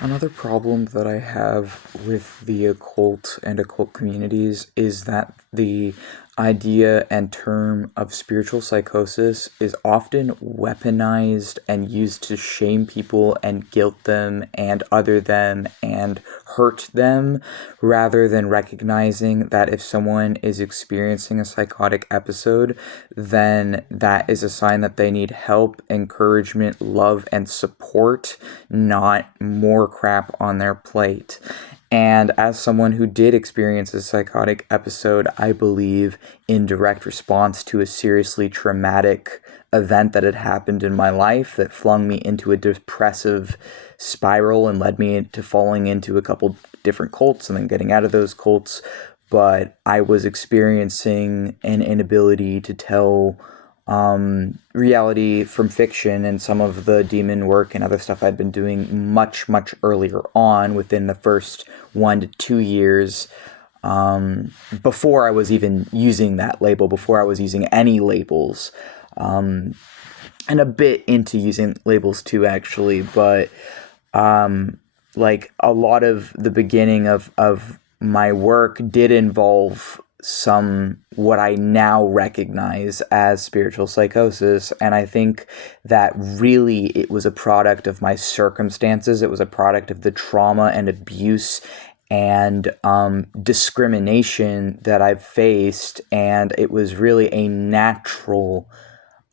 Another problem that I have with the occult and occult communities is that the idea and term of spiritual psychosis is often weaponized and used to shame people and guilt them and other them and hurt them, rather than recognizing that if someone is experiencing a psychotic episode, then that is a sign that they need help, encouragement, love, and support, not more crap on their plate. And as someone who did experience a psychotic episode, I believe in direct response to a seriously traumatic event that had happened in my life that flung me into a depressive spiral and led me to falling into a couple different cults and then getting out of those cults. But I was experiencing an inability to tell reality from fiction, and some of the demon work and other stuff I'd been doing much, much earlier on within the first 1 to 2 years, before I was even using that label, before I was using any labels, and a bit into using labels too, actually. But like a lot of the beginning of my work did involve some what I now recognize as spiritual psychosis. And I think that really it was a product of my circumstances. It was a product of the trauma and abuse and discrimination that I've faced. And it was really a natural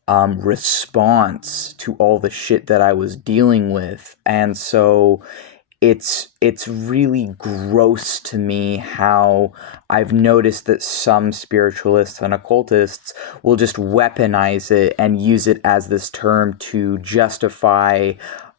response to all the shit that I was dealing with. And so it's really gross to me how I've noticed that some spiritualists and occultists will just weaponize it and use it as this term to justify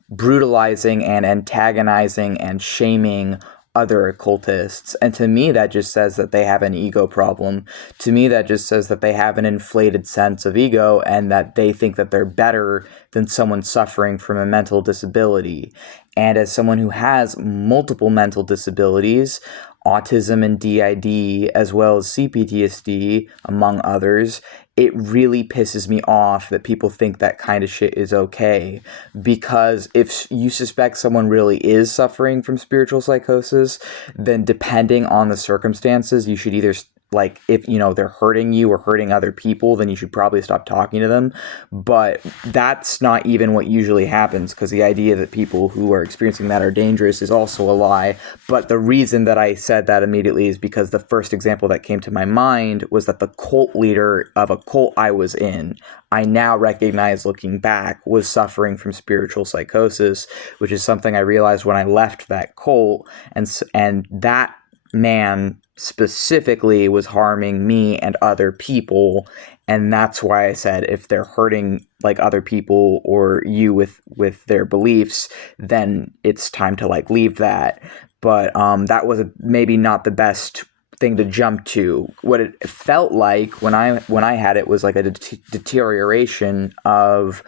brutalizing and antagonizing and shaming other occultists. And to me, that just says that they have an ego problem. To me, that just says that they have an inflated sense of ego and that they think that they're better than someone suffering from a mental disability. And as someone who has multiple mental disabilities, autism and DID, as well as CPTSD, among others, it really pisses me off that people think that kind of shit is okay. Because if you suspect someone really is suffering from spiritual psychosis, then depending on the circumstances, you should either, like, if they're hurting you or hurting other people, then you should probably stop talking to them. But that's not even what usually happens, because the idea that people who are experiencing that are dangerous is also a lie. But the reason that I said that immediately is because the first example that came to my mind was that the cult leader of a cult I was in, I now recognize, looking back, was suffering from spiritual psychosis, which is something I realized when I left that cult. And that man specifically was harming me and other people. And that's why I said, if they're hurting like other people or you with their beliefs, then it's time to like leave that. But that was maybe not the best thing to jump to. What it felt like when I had it was like a deterioration of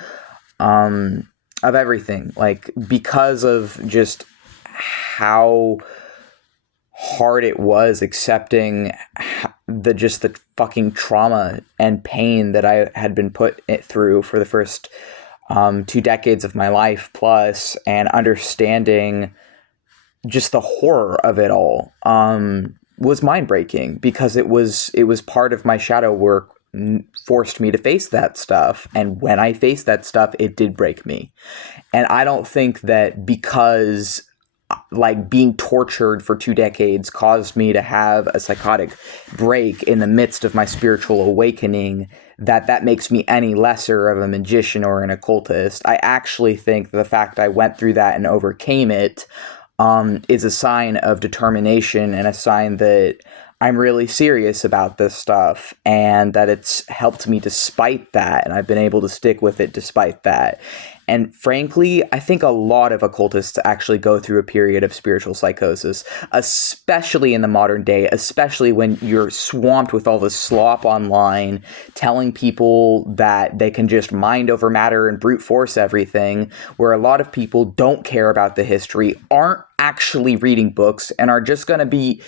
everything, like because of just how hard it was accepting the fucking trauma and pain that I had been put through for the first 2 decades of my life plus, and understanding just the horror of it all was mind-breaking, because it was part of my shadow work forced me to face that stuff. And when I faced that stuff, it did break me. And I don't think that because like being tortured for 2 decades caused me to have a psychotic break in the midst of my spiritual awakening, that makes me any lesser of a magician or an occultist. I actually think the fact I went through that and overcame it is a sign of determination and a sign that I'm really serious about this stuff, and that it's helped me despite that, and I've been able to stick with it despite that. And frankly, I think a lot of occultists actually go through a period of spiritual psychosis, especially in the modern day, especially when you're swamped with all this slop online, telling people that they can just mind over matter and brute force everything, where a lot of people don't care about the history, aren't actually reading books, and are just going to be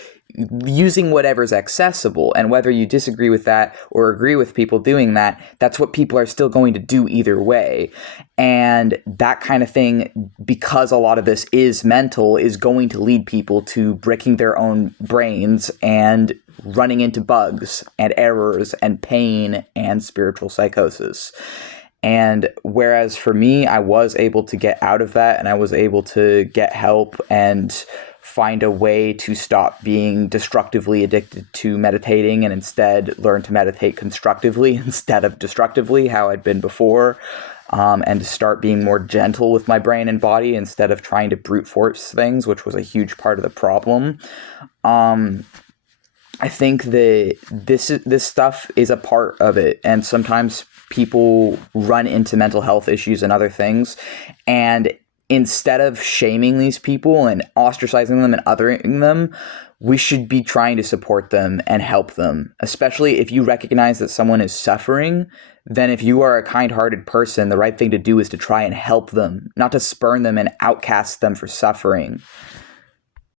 using whatever's accessible. And whether you disagree with that or agree with people doing that, that's what people are still going to do either way. And that kind of thing, because a lot of this is mental, is going to lead people to bricking their own brains and running into bugs and errors and pain and spiritual psychosis. And whereas for me, I was able to get out of that, and I was able to get help and find a way to stop being destructively addicted to meditating and instead learn to meditate constructively instead of destructively, how I'd been before, and to start being more gentle with my brain and body instead of trying to brute force things, which was a huge part of the problem. I think that this stuff is a part of it, and sometimes people run into mental health issues and other things, and instead of shaming these people and ostracizing them and othering them, we should be trying to support them and help them. Especially if you recognize that someone is suffering, then if you are a kind-hearted person, the right thing to do is to try and help them, not to spurn them and outcast them for suffering.